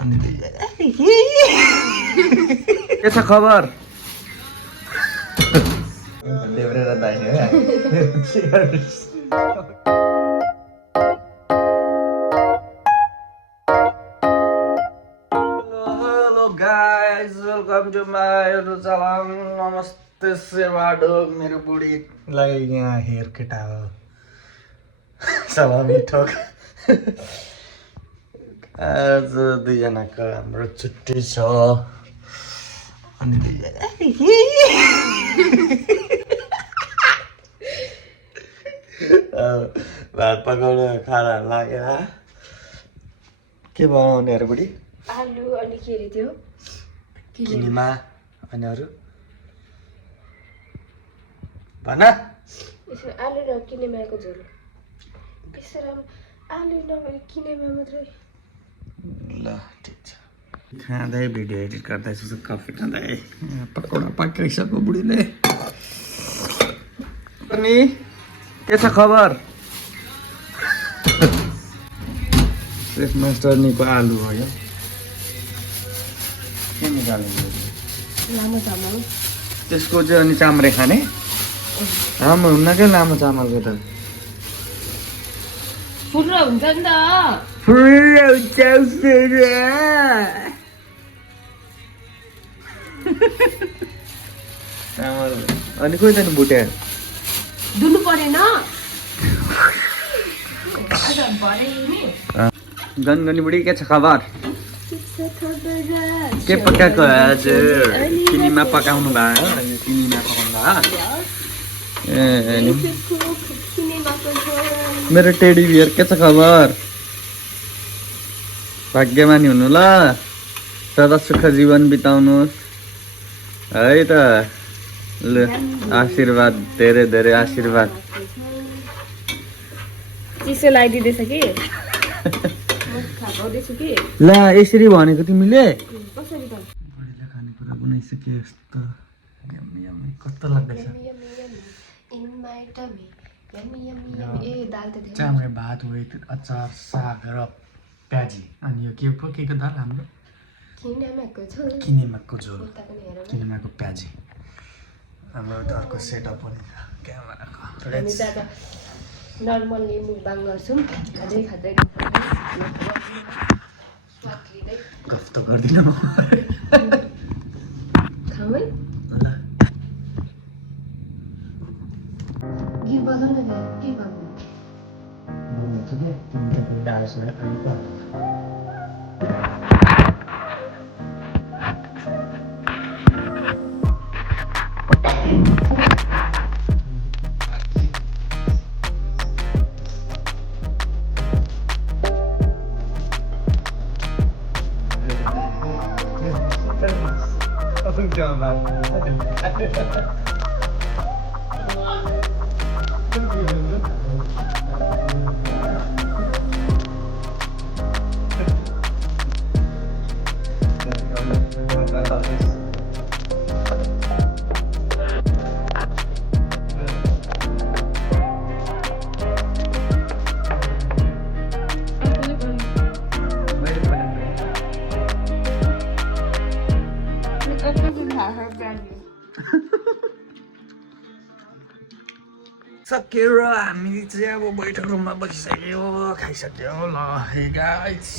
के छ खबर? देब्रेर दाइने है। Hello guys, welcome to my YouTube channel. नमस्ते सेवाडो मेरो बुढीलाई यहाँ हेयर केटा हो। सलामी ठोक। आज दुईजनाको हाम्रो छुट्टी छ अनि भात पकाउन खाना लागेर के बनाउने अरे बुढी? आलु अनि के रे त्यो किनेमा अनि अरू भन। यसो आलु र किनेमाको झोल यसो आलु नभए किनेमा मात्रै। ल ठिक छ। खाँदै भिडियो एडिट गर्दैछु कफी खाँदै पकौडा पाकिसक्यो बुढीले। अनि के छ खबर? सेफ मास्टर निको आलु हो यो के निकाल्नु लामो चामल त्यसको चाहिँ अनि चाम्रे खाने राम्रो हुन्न क्या लामो चामलको त फुर्र हुन्छ नि त चामल अनि कोही त नि बुट्या दुनु परेन गनगनी बुढी के छ खबर? के पकाएको हजुर? किनेमा पकाउनु भयो अनि किनेमा पकाउनु भयो। मेरो टेडी बियर के छ खबर? भाग्यमानी हुनु ल, सदा सुख जीवन बिताउनुहोस् है त। ल आशीर्वाद, धेरै धेरै आशीर्वाद। चिसो लगाइदिँदैछ कि ल यसरी भनेको तिमीले? कसरी त खानेकुरा बनाइसके यस्तो कस्तो लाग्दैछ? चाम्रे भात वेट अचार साग र प्याजी अनि यो के पो के दाल हाम्रो? किनेमाको झोल, किनेमाको प्याजी। हाम्रो घरको सेटअप पनि छ क्यामेराको। नर्मल्ली मुखबाङ गर्छौँ अझै खाँदै गफ त गर्दिनँ म। खाउँ है गीत बजाउन के गर्नु? सकेर हामी चाहिँ अब बैठक रुममा बसिसक्यो, खाइसक्यो। ल हे गाइस